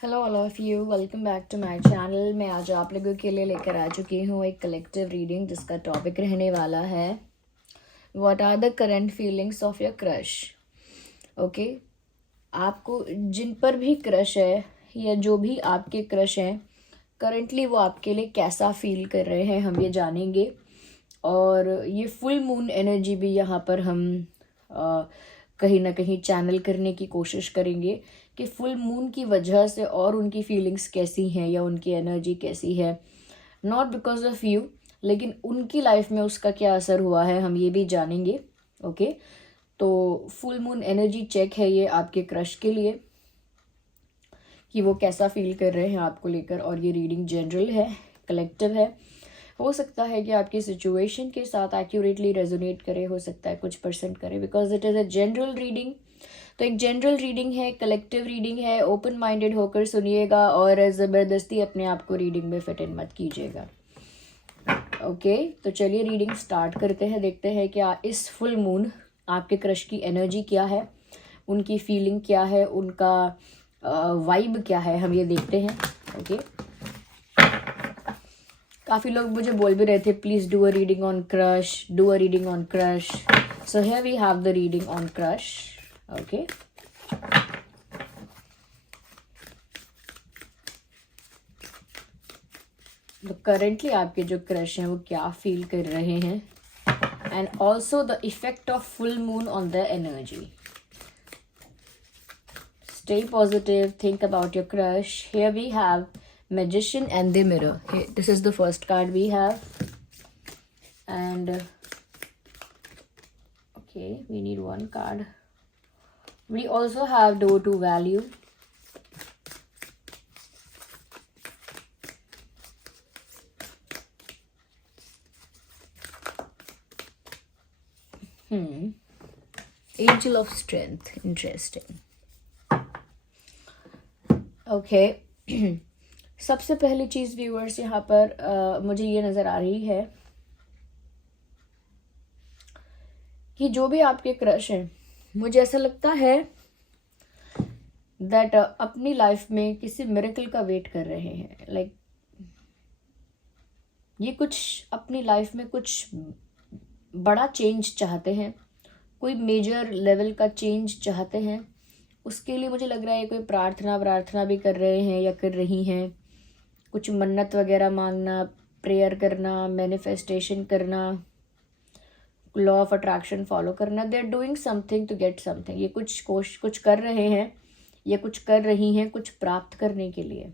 Hello all of you, welcome back to my channel. मैं आज आप लोगों के लिए लेकर आ चुकी हूँ एक कलेक्टिव रीडिंग जिसका टॉपिक रहने वाला है what are the current feelings of your crush. Okay, आपको जिन पर भी क्रश है या जो भी आपके क्रश हैं करंटली वो आपके लिए कैसा फील कर रहे हैं हम ये जानेंगे। और ये फुल मून एनर्जी भी यहाँ पर हम कहीं ना कहीं चैनल करने की कोशिश करेंगे कि फुल मून की वजह से और उनकी फीलिंग्स कैसी हैं या उनकी एनर्जी कैसी है। नॉट बिकॉज ऑफ यू, लेकिन उनकी लाइफ में उसका क्या असर हुआ है हम ये भी जानेंगे। ओके, तो फुल मून एनर्जी चेक है ये आपके क्रश के लिए कि वो कैसा फील कर रहे हैं आपको लेकर। और ये रीडिंग जनरल है, कलेक्टिव है। हो सकता है कि आपकी सिचुएशन के साथ एक्यूरेटली रेजोनेट करे, हो सकता है कुछ परसेंट करे, because it is a general reading. तो एक जनरल रीडिंग है, कलेक्टिव रीडिंग है। ओपन माइंडेड होकर सुनिएगा और ज़बरदस्ती अपने आप को रीडिंग में फिट इन मत कीजिएगा। ओके, तो चलिए रीडिंग स्टार्ट करते हैं। देखते हैं क्या इस फुल मून आपके क्रश की एनर्जी क्या है, उनकी फीलिंग क्या है, उनका वाइब क्या है, हम ये देखते हैं। ओके, काफ़ी लोग मुझे बोल भी रहे थे please do a reading on crush, do a reading on crush. So here we have the reading on crush. Okay, तो करेंटली आपके जो क्रश हैं वो क्या फील कर रहे हैं, and also the effect of full moon on the energy. Stay positive, think about your crush. Here we have Magician and the Mirror. Here, this is the first card we have. And okay, we need one card. We also have Door to Value. Angel of Strength. Interesting. Okay सबसे पहली चीज़ viewers यहाँ पर मुझे ये नज़र आ रही है कि जो भी आपके क्रश हैं, मुझे ऐसा लगता है दैट अपनी लाइफ में किसी मिरेकल का वेट कर रहे हैं। लाइक ये कुछ अपनी लाइफ में कुछ बड़ा चेंज चाहते हैं, कोई मेजर लेवल का चेंज चाहते हैं। उसके लिए मुझे लग रहा है कोई प्रार्थना भी कर रहे हैं या कर रही हैं। कुछ मन्नत वगैरह मांगना, प्रेयर करना, मैनिफेस्टेशन करना, लॉ ऑफ अट्रैक्शन फॉलो करना। They are doing something to get something. ये कुछ कर रहे हैं, ये कुछ कर रही हैं कुछ प्राप्त करने के लिए।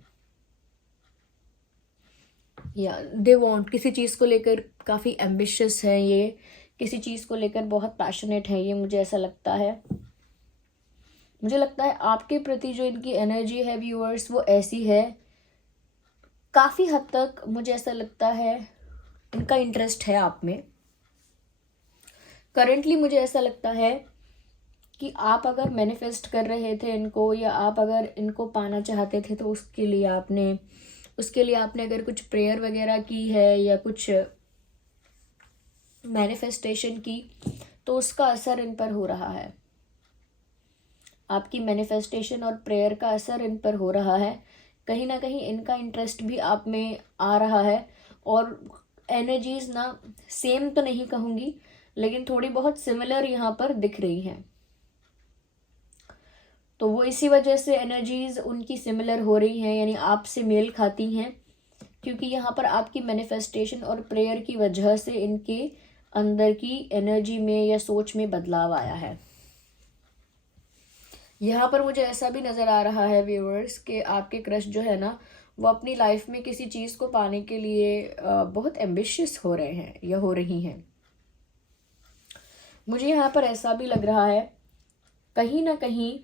या दे वांट, किसी चीज़ को लेकर काफ़ी एम्बिशियस है ये, किसी चीज़ को लेकर बहुत पैशनेट है ये, मुझे ऐसा लगता है। मुझे लगता है आपके प्रति जो इनकी एनर्जी है व्यूअर्स वो ऐसी है, काफ़ी हद तक मुझे ऐसा लगता है इनका इंटरेस्ट है आप में। करंटली मुझे ऐसा लगता है कि आप अगर मैनिफेस्ट कर रहे थे इनको, या आप अगर इनको पाना चाहते थे, तो उसके लिए आपने अगर कुछ प्रेयर वगैरह की है या कुछ मैनिफेस्टेशन की, तो उसका असर इन पर हो रहा है। आपकी मैनिफेस्टेशन और प्रेयर का असर इन पर हो रहा है। कहीं ना कहीं इनका इंटरेस्ट भी आप में आ रहा है। और एनर्जीज ना सेम तो नहीं कहूँगी, लेकिन थोड़ी बहुत सिमिलर यहाँ पर दिख रही हैं। तो वो इसी वजह से एनर्जीज उनकी सिमिलर हो रही हैं, यानी आपसे मेल खाती हैं, क्योंकि यहाँ पर आपकी मैनिफेस्टेशन और प्रेयर की वजह से इनके अंदर की एनर्जी में या सोच में बदलाव आया है। यहाँ पर मुझे ऐसा भी नज़र आ रहा है व्यूअर्स कि आपके क्रश जो है ना, वो अपनी लाइफ में किसी चीज़ को पाने के लिए बहुत एम्बिशियस हो रहे हैं या हो रही हैं। मुझे यहाँ पर ऐसा भी लग रहा है कहीं ना कहीं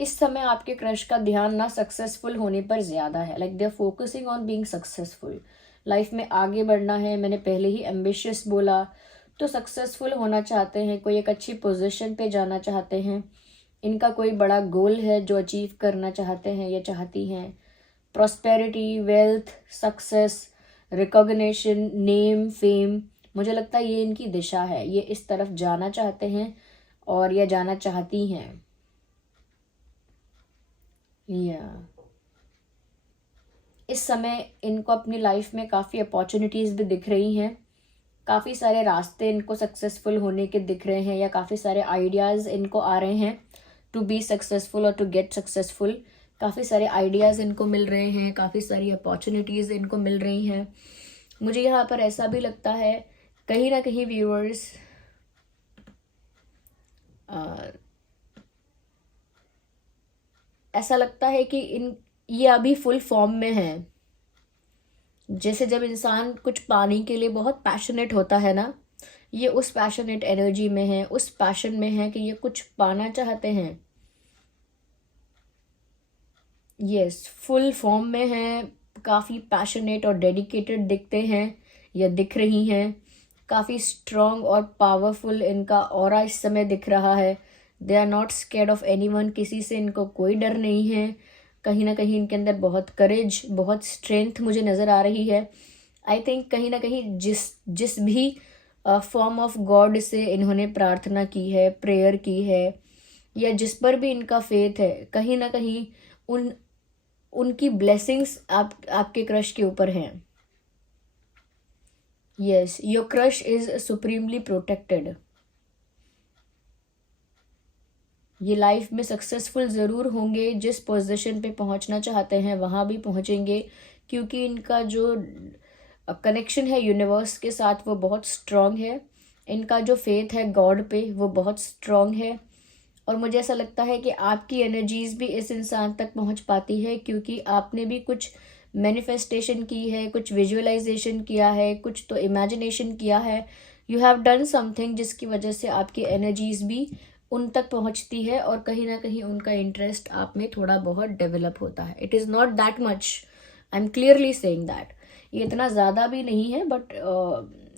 इस समय आपके क्रश का ध्यान ना सक्सेसफुल होने पर ज़्यादा है। Like they are focusing on being successful. Life में आगे बढ़ना है, मैंने पहले ही एम्बिशियस बोला, तो सक्सेसफुल होना चाहते हैं, कोई एक अच्छी पोजीशन पे जाना चाहते हैं। इनका कोई बड़ा गोल है जो अचीव करना चाहते हैं या चाहती हैं। Prosperity, wealth, success, recognition, name, fame, मुझे लगता है ये इनकी दिशा है। ये इस तरफ जाना चाहते हैं और या जाना चाहती हैं। या इस समय इनको अपनी लाइफ में काफ़ी अपॉर्चुनिटीज़ भी दिख रही हैं, काफ़ी सारे रास्ते इनको सक्सेसफुल होने के दिख रहे हैं, या काफ़ी सारे आइडियाज़ इनको आ रहे हैं टू बी सक्सेसफुल और टू गेट सक्सेसफुल। काफ़ी सारे आइडियाज़ इनको मिल रहे हैं, काफ़ी सारी अपॉर्चुनिटीज़ इनको मिल रही हैं। मुझे यहाँ पर ऐसा भी लगता है कहीं ना कहीं व्यूअर्स, ऐसा लगता है कि ये अभी फुल फॉर्म में है। जैसे जब इंसान कुछ पाने के लिए बहुत पैशनेट होता है ना, ये उस पैशनेट एनर्जी में है, उस पैशन में है कि ये कुछ पाना चाहते हैं। यस, फुल फॉर्म में है, काफ़ी पैशनेट और डेडिकेटेड दिखते हैं या दिख रही हैं। काफ़ी स्ट्रॉन्ग और पावरफुल इनका ऑरा इस समय दिख रहा है। They are not scared of anyone, किसी से इनको कोई डर नहीं है। कहीं ना कहीं इनके अंदर बहुत करेज, बहुत स्ट्रेंथ मुझे नज़र आ रही है। आई थिंक कहीं ना कहीं जिस भी फॉर्म ऑफ गॉड से इन्होंने प्रार्थना की है, प्रेयर की है, या जिस पर भी इनका फेथ है, कहीं ना कहीं उनकी ब्लेसिंग्स आपके क्रश के ऊपर हैं। Yes, your crush is supremely protected. ये लाइफ में सक्सेसफुल ज़रूर होंगे, जिस पोजीशन पे पहुंचना चाहते हैं वहां भी पहुंचेंगे, क्योंकि इनका जो कनेक्शन है यूनिवर्स के साथ वो बहुत स्ट्रांग है। इनका जो फेथ है गॉड पे वो बहुत स्ट्रांग है। और मुझे ऐसा लगता है कि आपकी एनर्जीज भी इस इंसान तक पहुंच पाती है, क्योंकि आपने भी कुछ मैनिफेस्टेशन की है, कुछ विजुअलाइजेशन किया है, कुछ तो इमेजिनेशन किया है। यू हैव डन समथिंग जिसकी वजह से आपकी एनर्जीज भी उन तक पहुंचती है, और कहीं ना कहीं उनका इंटरेस्ट आप में थोड़ा बहुत डेवलप होता है। It is not that much, I am clearly saying that. ये इतना ज़्यादा भी नहीं है, but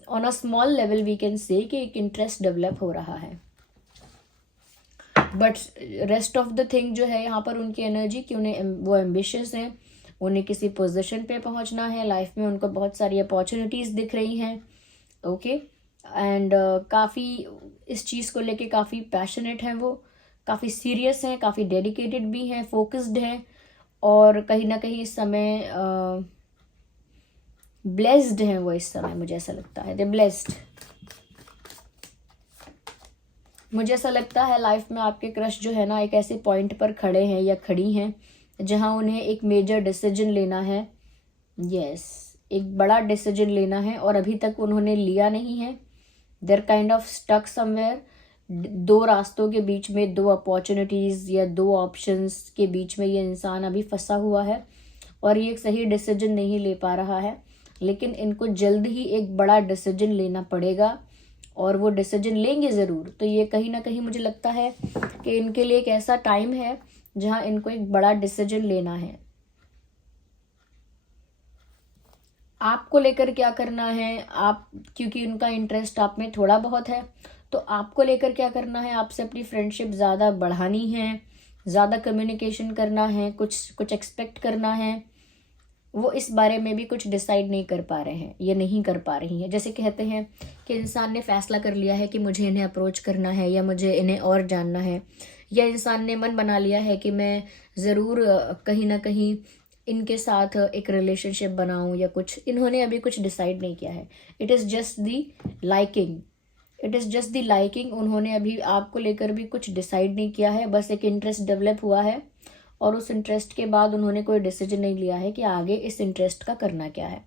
on a small level we can say कि एक इंटरेस्ट डेवलप हो रहा है। But rest of the thing जो है यहाँ पर उनकी एनर्जी कि उन्हें वो एम्बिशियस हैं, उन्हें किसी पोजीशन पे पहुंचना है लाइफ में, उनको बहुत सारी अपॉर्चुनिटीज़ दिख रही हैं। ओके, एंड काफ़ी इस चीज़ को लेके काफ़ी पैशनेट हैं, वो काफ़ी सीरियस हैं, काफ़ी डेडिकेटेड भी हैं, फोकस्ड हैं, और कहीं ना कहीं इस समय ब्लेस्ड हैं वो। इस समय मुझे ऐसा लगता है दे ब्लेस्ड। मुझे ऐसा लगता है लाइफ में आपके क्रश जो है ना एक ऐसे पॉइंट पर खड़े हैं या खड़ी हैं जहां उन्हें एक मेजर डिसीजन लेना है। यस, एक बड़ा डिसीजन लेना है और अभी तक उन्होंने लिया नहीं है। They're kind of stuck somewhere, दो रास्तों के बीच में, दो अपॉर्चुनिटीज़ या दो ऑप्शंस के बीच में ये इंसान अभी फंसा हुआ है और ये एक सही डिसीजन नहीं ले पा रहा है। लेकिन इनको जल्द ही एक बड़ा डिसीजन लेना पड़ेगा और वो डिसीजन लेंगे ज़रूर। तो ये कहीं ना कहीं मुझे लगता है कि इनके लिए एक ऐसा टाइम है जहां इनको एक बड़ा डिसीजन लेना है। आपको लेकर क्या करना है, आप, क्योंकि उनका इंटरेस्ट आप में थोड़ा बहुत है, तो आपको लेकर क्या करना है, आपसे अपनी फ्रेंडशिप ज़्यादा बढ़ानी है, ज़्यादा कम्युनिकेशन करना है, कुछ कुछ एक्सपेक्ट करना है। वो इस बारे में भी कुछ डिसाइड नहीं कर पा रहे हैं, ये नहीं कर पा रही हैं। जैसे कहते हैं कि इंसान ने फैसला कर लिया है कि मुझे इन्हें अप्रोच करना है या मुझे इन्हें और जानना है, या इंसान ने मन बना लिया है कि मैं ज़रूर कहीं ना कहीं इनके साथ एक रिलेशनशिप बनाऊं या कुछ। इन्होंने अभी कुछ डिसाइड नहीं किया है। It is just the liking, it is just the liking. उन्होंने अभी आपको लेकर भी कुछ डिसाइड नहीं किया है, बस एक इंटरेस्ट डेवलप हुआ है और उस इंटरेस्ट के बाद उन्होंने कोई डिसीजन नहीं लिया है कि आगे इस इंटरेस्ट का करना क्या है।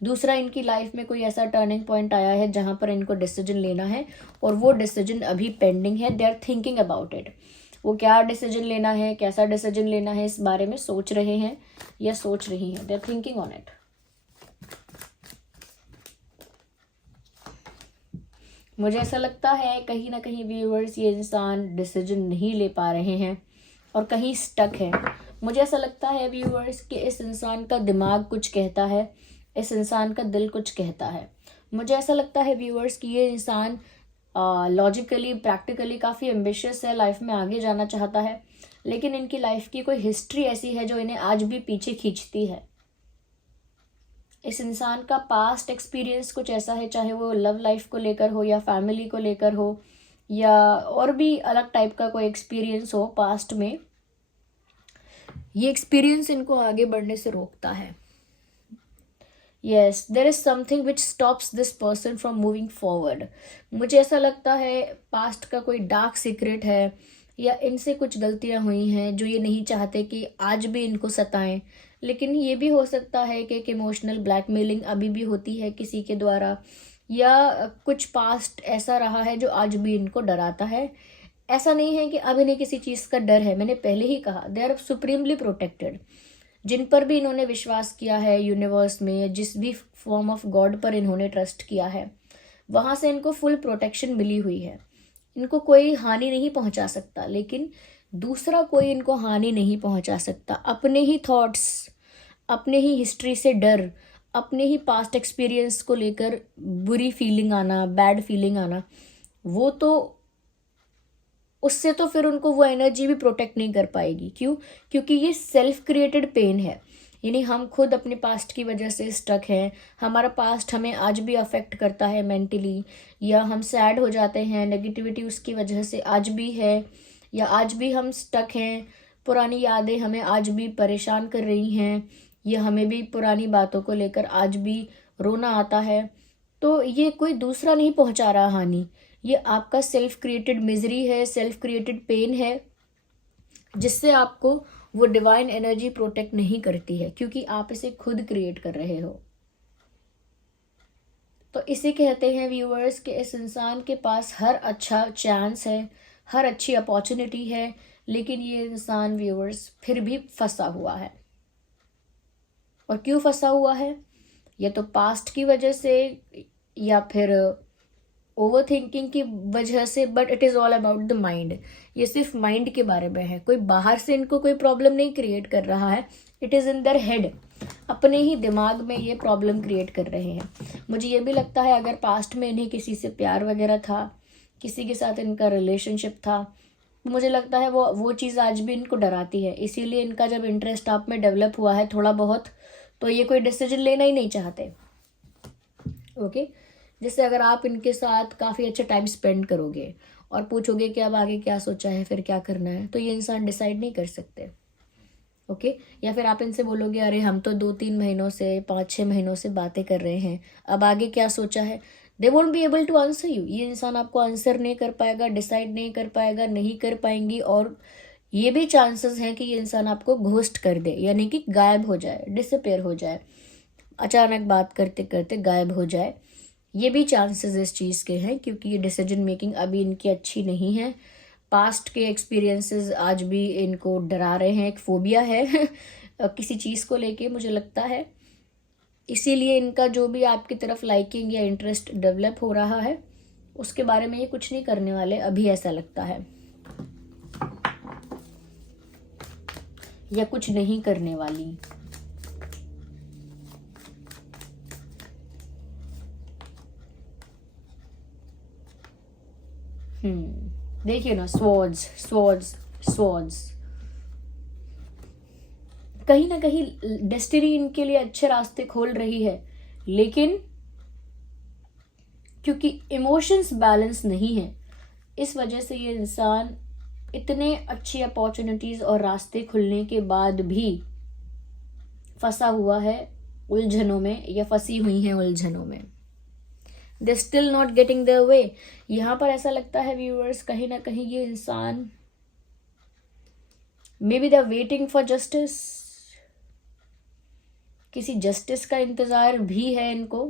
दूसरा, इनकी लाइफ में कोई ऐसा टर्निंग पॉइंट आया है जहां पर इनको डिसीजन लेना है और वो डिसीजन अभी पेंडिंग है। They are thinking about it. वो क्या डिसीजन लेना है, कैसा डिसीजन लेना है, इस बारे में सोच रहे हैं या सोच रही हैं। They are thinking on it. मुझे ऐसा लगता है कहीं ना कहीं व्यूअर्स ये इंसान डिसीजन नहीं ले पा रहे हैं और कहीं स्टक है। मुझे ऐसा लगता है व्यूअर्स कि इस इंसान का दिमाग कुछ कहता है, इस इंसान का दिल कुछ कहता है। मुझे ऐसा लगता है व्यूअर्स कि ये इंसान लॉजिकली, प्रैक्टिकली काफ़ी एम्बिशियस है, लाइफ में आगे जाना चाहता है, लेकिन इनकी लाइफ की कोई हिस्ट्री ऐसी है जो इन्हें आज भी पीछे खींचती है। इस इंसान का पास्ट एक्सपीरियंस कुछ ऐसा है, चाहे वो लव लाइफ को लेकर हो या फैमिली को लेकर हो या और भी अलग टाइप का कोई एक्सपीरियंस हो पास्ट में, ये एक्सपीरियंस इनको आगे बढ़ने से रोकता है. Yes, there is something which stops this person from moving forward. मुझे ऐसा लगता है पास्ट का कोई डार्क सीक्रेट है, या इनसे कुछ गलतियां हुई हैं जो ये नहीं चाहते कि आज भी इनको सताएं. लेकिन ये भी हो सकता है कि एक इमोशनल ब्लैकमेलिंग अभी भी होती है किसी के द्वारा, या कुछ पास्ट ऐसा रहा है जो आज भी इनको डराता है. ऐसा नहीं है कि अब इन्हें किसी चीज़ का डर है. मैंने पहले ही कहा, दे आर सुप्रीमली प्रोटेक्टेड. जिन पर भी इन्होंने विश्वास किया है यूनिवर्स में, जिस भी फॉर्म ऑफ गॉड पर इन्होंने ट्रस्ट किया है, वहाँ से इनको फुल प्रोटेक्शन मिली हुई है. इनको कोई हानि नहीं पहुंचा सकता, लेकिन दूसरा कोई इनको हानि नहीं पहुंचा सकता. अपने ही थॉट्स, अपने ही हिस्ट्री से डर, अपने ही पास्ट एक्सपीरियंस को लेकर बुरी फीलिंग आना, बैड फीलिंग आना, वो तो उससे तो फिर उनको वो एनर्जी भी प्रोटेक्ट नहीं कर पाएगी. क्यों? क्योंकि ये सेल्फ क्रिएटेड पेन है. यानी हम खुद अपने पास्ट की वजह से स्टक हैं. हमारा पास्ट हमें आज भी अफेक्ट करता है मेंटली, या हम सैड हो जाते हैं, नेगेटिविटी उसकी वजह से आज भी है, या आज भी हम स्टक हैं. पुरानी यादें हमें आज भी परेशान कर रही हैं, या हमें भी पुरानी बातों को लेकर आज भी रोना आता है. तो ये कोई दूसरा नहीं पहुंचा रहा हानि, ये आपका सेल्फ क्रिएटेड मिजरी है, सेल्फ क्रिएटेड पेन है, जिससे आपको वो डिवाइन एनर्जी प्रोटेक्ट नहीं करती है, क्योंकि आप इसे खुद क्रिएट कर रहे हो. तो इसे कहते हैं व्यूअर्स कि इस इंसान के पास हर अच्छा चांस है, हर अच्छी अपॉर्चुनिटी है, लेकिन ये इंसान व्यूअर्स फिर भी फंसा हुआ है. और क्यों फंसा हुआ है? या तो पास्ट की वजह से, या फिर ओवर थिंकिंग की वजह से. But it is all about the mind. ये सिर्फ माइंड के बारे में है. कोई बाहर से इनको कोई प्रॉब्लम नहीं क्रिएट कर रहा है. It is in their head. अपने ही दिमाग में ये प्रॉब्लम क्रिएट कर रहे हैं. मुझे ये भी लगता है अगर पास्ट में इन्हें किसी से प्यार वगैरह था, किसी के साथ इनका रिलेशनशिप था, तो मुझे लगता है वो चीज़ आज भी इनको डराती है. इसीलिए इनका जब इंटरेस्ट आप में डेवलप हुआ है थोड़ा बहुत, तो ये कोई डिसीजन लेना ही नहीं चाहते. ओके. जैसे अगर आप इनके साथ काफ़ी अच्छा टाइम स्पेंड करोगे और पूछोगे कि अब आगे क्या सोचा है, फिर क्या करना है, तो ये इंसान डिसाइड नहीं कर सकते. ओके. या फिर आप इनसे बोलोगे अरे हम तो 2-3 महीनों से, 5-6 महीनों से बातें कर रहे हैं, अब आगे क्या सोचा है, they won't be able to answer you. ये इंसान आपको आंसर नहीं कर पाएगा, डिसाइड नहीं कर पाएगा, नहीं कर पाएंगी. और ये भी चांसेस हैं कि ये इंसान आपको घोस्ट कर दे, यानी कि गायब हो जाए, डिसअपेयर हो जाए, अचानक बात करते करते गायब हो जाए. ये भी चांसेस इस चीज़ के हैं, क्योंकि ये डिसीजन मेकिंग अभी इनकी अच्छी नहीं है. पास्ट के एक्सपीरियंसेस आज भी इनको डरा रहे हैं. एक फोबिया है किसी चीज़ को लेके, मुझे लगता है. इसीलिए इनका जो भी आपकी तरफ लाइकिंग या इंटरेस्ट डेवलप हो रहा है, उसके बारे में ये कुछ नहीं करने वाले अभी, ऐसा लगता है, या कुछ नहीं करने वाली. देखिए ना, स्वॉर्ड्स स्वॉर्ड्स स्वॉर्ड्स. कहीं ना कहीं डेस्टिनी इनके लिए अच्छे रास्ते खोल रही है, लेकिन क्योंकि इमोशंस बैलेंस नहीं है, इस वजह से ये इंसान इतने अच्छी अपॉर्चुनिटीज और रास्ते खुलने के बाद भी फंसा हुआ है उलझनों में, या फंसी हुई है उलझनों में. They still not getting their way. यहाँ पर ऐसा लगता है व्यूअर्स, कहीं ना कहीं ये इंसान maybe they are waiting for justice. किसी जस्टिस का इंतजार भी है इनको,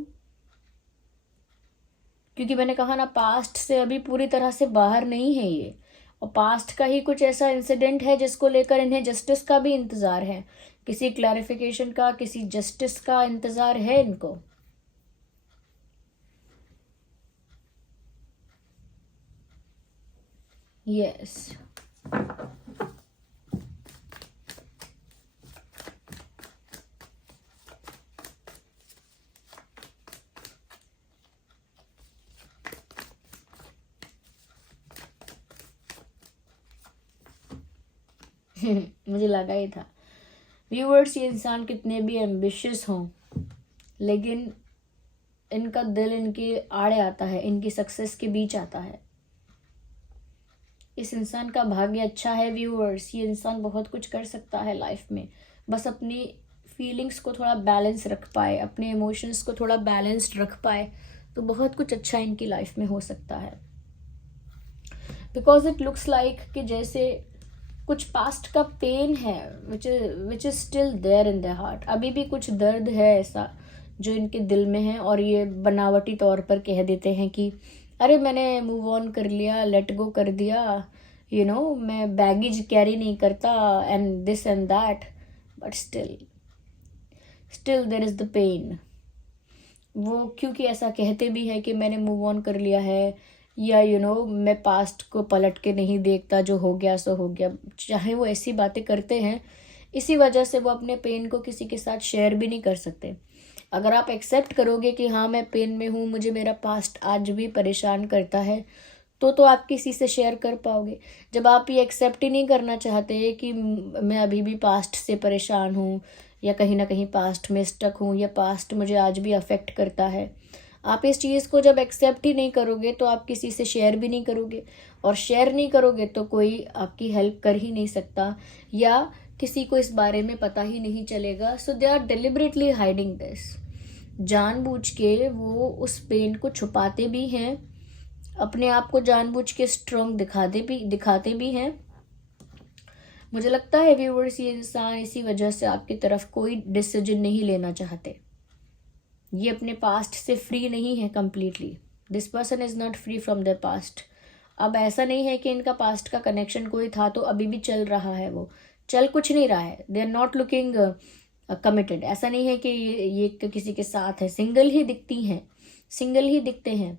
क्योंकि मैंने कहा ना, पास्ट से अभी पूरी तरह से बाहर नहीं है ये, और पास्ट का ही कुछ ऐसा इंसिडेंट है जिसको लेकर इन्हें जस्टिस का भी इंतजार है, किसी क्लैरिफिकेशन का, किसी जस्टिस का इंतजार है इनको. यस. मुझे लगा ही था. व्यूअर्स, ये इंसान कितने भी एम्बिशियस हों, लेकिन इनका दिल इनके आड़े आता है, इनकी सक्सेस के बीच आता है. इस इंसान का भाग्य अच्छा है व्यूअर्स, ये इंसान बहुत कुछ कर सकता है लाइफ में, बस अपनी फीलिंग्स को थोड़ा बैलेंस रख पाए, अपने इमोशंस को थोड़ा बैलेंस्ड रख पाए, तो बहुत कुछ अच्छा इनकी लाइफ में हो सकता है। बिकॉज इट लुक्स लाइक कि जैसे कुछ पास्ट का पेन है which is still there in the heart, अभी भी कुछ दर्द है ऐसा जो इनके दिल में है, और ये बनावटी तौर पर कह देते हैं कि अरे मैंने मूव ऑन कर लिया, लेट गो कर दिया, मैं बैगेज कैरी नहीं करता and this and that, but still there is the pain. वो क्योंकि ऐसा कहते भी है कि मैंने मूव ऑन कर लिया है, या मैं पास्ट को पलट के नहीं देखता, जो हो गया सो हो गया, चाहे वो ऐसी बातें करते हैं, इसी वजह से वो अपने पेन को किसी के साथ शेयर भी नहीं कर सकते। अगर आप एक्सेप्ट करोगे कि हाँ मैं पेन में हूँ, मुझे मेरा पास्ट आज भी परेशान करता है, तो आप किसी से शेयर कर पाओगे। जब आप ये एक्सेप्ट ही नहीं करना चाहते कि मैं अभी भी पास्ट से परेशान हूँ, या कहीं ना कहीं पास्ट में स्टक हूँ, या पास्ट मुझे आज भी अफेक्ट करता है, आप इस चीज़ को जब एक्सेप्ट ही नहीं करोगे तो आप किसी से शेयर भी नहीं करोगे, और शेयर नहीं करोगे तो कोई आपकी हेल्प कर ही नहीं सकता, या किसी को इस बारे में पता ही नहीं चलेगा। So they are deliberately hiding this, जानबूझ के वो उस पेन को छुपाते भी हैं, अपने आप को जानबूझ के स्ट्रॉन्ग दिखाते भी हैं। मुझे लगता है व्यूअर्स, ये इंसान इसी वजह से आपकी तरफ कोई डिसीजन नहीं लेना चाहते, ये अपने पास्ट से फ्री नहीं है completely. This person is not free from the past. अब ऐसा नहीं है कि इनका पास्ट का कनेक्शन कोई था तो अभी भी चल रहा है, वो चल कुछ नहीं रहा है, they are not looking committed. ऐसा नहीं है कि ये किसी के साथ है, सिंगल ही दिखते हैं,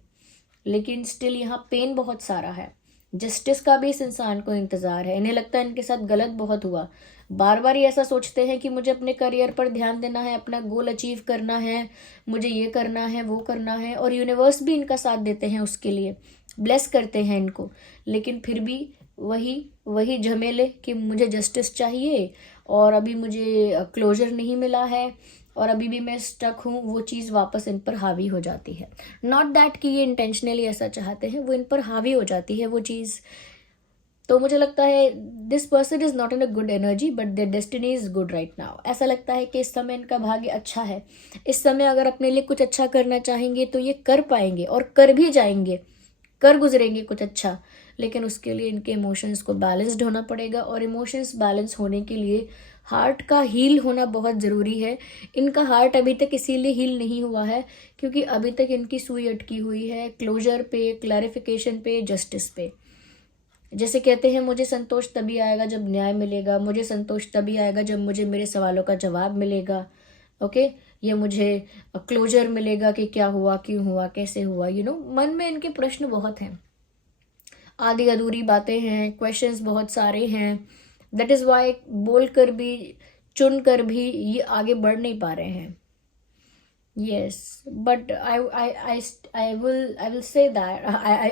लेकिन स्टिल यहाँ पेन बहुत सारा है। जस्टिस का भी इस इंसान को इंतज़ार है, इन्हें लगता है इनके साथ गलत बहुत हुआ, बार बार ये ऐसा सोचते हैं कि मुझे अपने करियर पर ध्यान देना है, अपना गोल अचीव करना है, मुझे ये करना है वो करना है, और यूनिवर्स भी इनका साथ देते हैं, उसके लिए ब्लेस करते हैं इनको, लेकिन फिर भी वही झमेले कि मुझे जस्टिस चाहिए, और अभी मुझे क्लोजर नहीं मिला है, और अभी भी मैं स्टक हूँ, वो चीज़ वापस इन पर हावी हो जाती है। नॉट दैट कि ये इंटेंशनली ऐसा चाहते हैं, वो इन पर हावी हो जाती है वो चीज़। तो मुझे लगता है this person is not in a good energy, but their destiny is good right now. ऐसा लगता है कि इस समय इनका भाग्य अच्छा है, इस समय अगर अपने लिए कुछ अच्छा करना चाहेंगे तो ये कर पाएंगे, और कर भी जाएंगे, कर गुजरेंगे कुछ अच्छा, लेकिन उसके लिए इनके इमोशंस को बैलेंस्ड होना पड़ेगा, और इमोशंस बैलेंस होने के लिए हार्ट का हील होना बहुत ज़रूरी है। इनका हार्ट अभी तक इसीलिए हील नहीं हुआ है क्योंकि अभी तक इनकी सुई अटकी हुई है क्लोजर पे, क्लैरिफिकेशन पे, जस्टिस पे। जैसे कहते हैं मुझे संतोष तभी आएगा जब न्याय मिलेगा, मुझे संतोष तभी आएगा जब मुझे मेरे सवालों का जवाब मिलेगा, ओके, या मुझे क्लोजर मिलेगा कि क्या हुआ, क्यों हुआ, कैसे हुआ, मन में इनके प्रश्न बहुत हैं, आधी अधूरी बातें हैं, क्वेश्चंस बहुत सारे हैं। दैट इज़ वाई बोल कर भी, चुन कर भी ये आगे बढ़ नहीं पा रहे हैं। Yes, but I will say that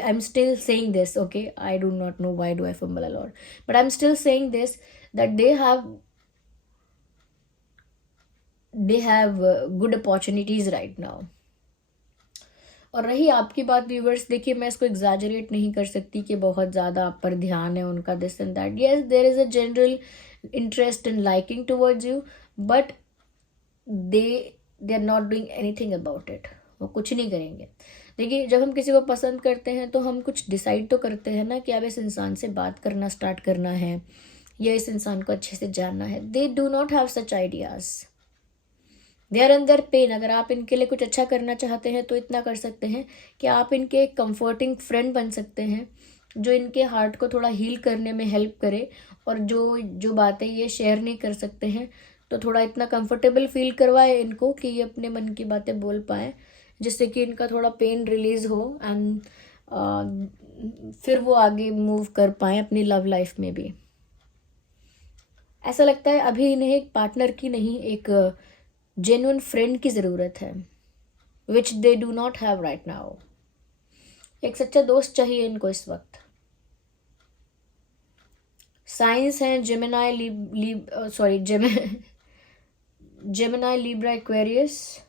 I'm still saying this. Okay, I do not know why do I fumble a lot, but I'm still saying this, that they have good opportunities right now. और रही आपकी बात viewers, देखिए मैं इसको exaggerate नहीं कर सकती कि बहुत ज़्यादा आप पर ध्यान है उनका, this and that. Yes, there is a general interest in liking towards you, but they are not doing anything about it. वो कुछ नहीं करेंगे। देखिए जब हम किसी को पसंद करते हैं तो हम कुछ डिसाइड तो करते हैं ना कि अब इस इंसान से बात करना स्टार्ट करना है, या इस इंसान को अच्छे से जानना है। They do not have such ideas, they are अंदर पेन। अगर आप इनके लिए कुछ अच्छा करना चाहते हैं तो इतना कर सकते हैं कि आप इनके एक कंफर्टिंग फ्रेंड बन सकते हैं, जो इनके हार्ट को थोड़ा हील करने में हेल्प करे, और जो बातें ये शेयर नहीं कर सकते हैं तो थोड़ा इतना कंफर्टेबल फील करवाए इनको कि ये अपने मन की बातें बोल पाए, जिससे कि इनका थोड़ा पेन रिलीज हो, एंड फिर वो आगे मूव कर पाए अपनी लव लाइफ में भी। ऐसा लगता है अभी इन्हें एक पार्टनर की नहीं, एक जेन्युइन फ्रेंड की ज़रूरत है, which they do not have right now. एक सच्चा दोस्त चाहिए इनको इस वक्त। साइंस है Gemini Gemini, Libra, Aquarius,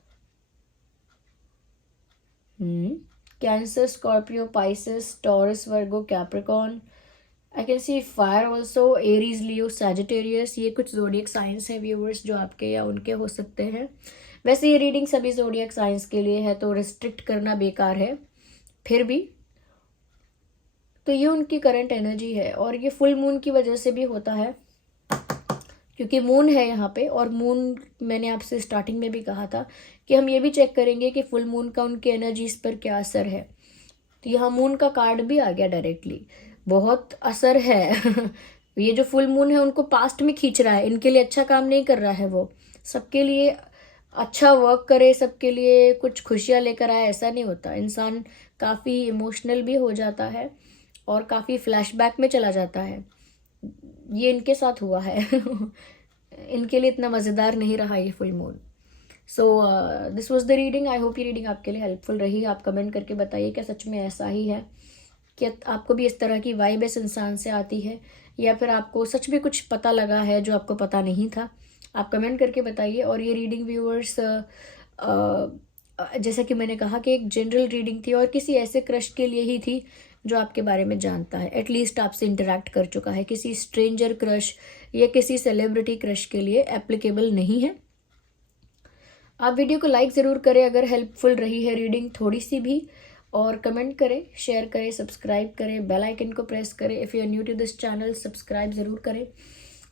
Cancer, Scorpio, Pisces, Taurus, Virgo, Capricorn, I can see fire also, Aries, Leo, Sagittarius, ये कुछ जोडियक साइंस है व्यूअर्स जो आपके या उनके हो सकते हैं। वैसे ये रीडिंग सभी जोडियक साइंस के लिए है, तो रिस्ट्रिक्ट करना बेकार है, फिर भी तो ये उनकी करंट एनर्जी है। और ये फुल मून की वजह से भी होता है, क्योंकि मून है यहाँ पे, और मून मैंने आपसे स्टार्टिंग में भी कहा था कि हम ये भी चेक करेंगे कि फुल मून का उनकी एनर्जीज पर क्या असर है। तो यहाँ मून का कार्ड भी आ गया डायरेक्टली, बहुत असर है। ये जो फुल मून है उनको पास्ट में खींच रहा है, इनके लिए अच्छा काम नहीं कर रहा है, वो सबके लिए अच्छा वर्क करे, सबके लिए कुछ खुशियाँ लेकर आए, ऐसा नहीं होता। इंसान काफ़ी इमोशनल भी हो जाता है और काफ़ी फ्लैशबैक में चला जाता है, ये इनके साथ हुआ है। इनके लिए इतना मज़ेदार नहीं रहा ये full moon. So this was the reading. I hope ये रीडिंग आपके लिए हेल्पफुल रही। आप कमेंट करके बताइए क्या सच में ऐसा ही है, कि आपको भी इस तरह की वाइब इस इंसान से आती है, या फिर आपको सच में कुछ पता लगा है जो आपको पता नहीं था। आप कमेंट करके बताइए। और ये रीडिंग व्यूअर्स, जैसा कि मैंने कहा कि एक जनरल रीडिंग थी और किसी ऐसे क्रश के लिए ही थी जो आपके बारे में जानता है, एटलीस्ट आपसे इंटरेक्ट कर चुका है। किसी स्ट्रेंजर क्रश या किसी सेलिब्रिटी क्रश के लिए एप्लीकेबल नहीं है। आप वीडियो को लाइक ज़रूर करें अगर हेल्पफुल रही है रीडिंग थोड़ी सी भी, और कमेंट करें, शेयर करें, सब्सक्राइब करें, बेल आइकन को प्रेस करें। If you are new to this channel, subscribe ज़रूर करें,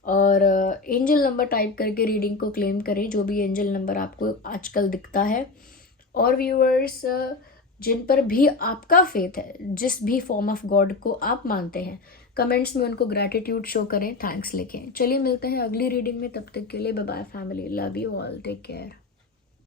और एंजल नंबर टाइप करके रीडिंग को क्लेम करें, जो भी एंजल नंबर आपको आजकल दिखता है। और व्यूअर्स, जिन पर भी आपका फेथ है, जिस भी फॉर्म ऑफ गॉड को आप मानते हैं, कमेंट्स में उनको ग्रैटिट्यूड शो करें, थैंक्स लिखें। चलिए मिलते हैं अगली रीडिंग में, तब तक के लिए bye bye family, love you all, take care.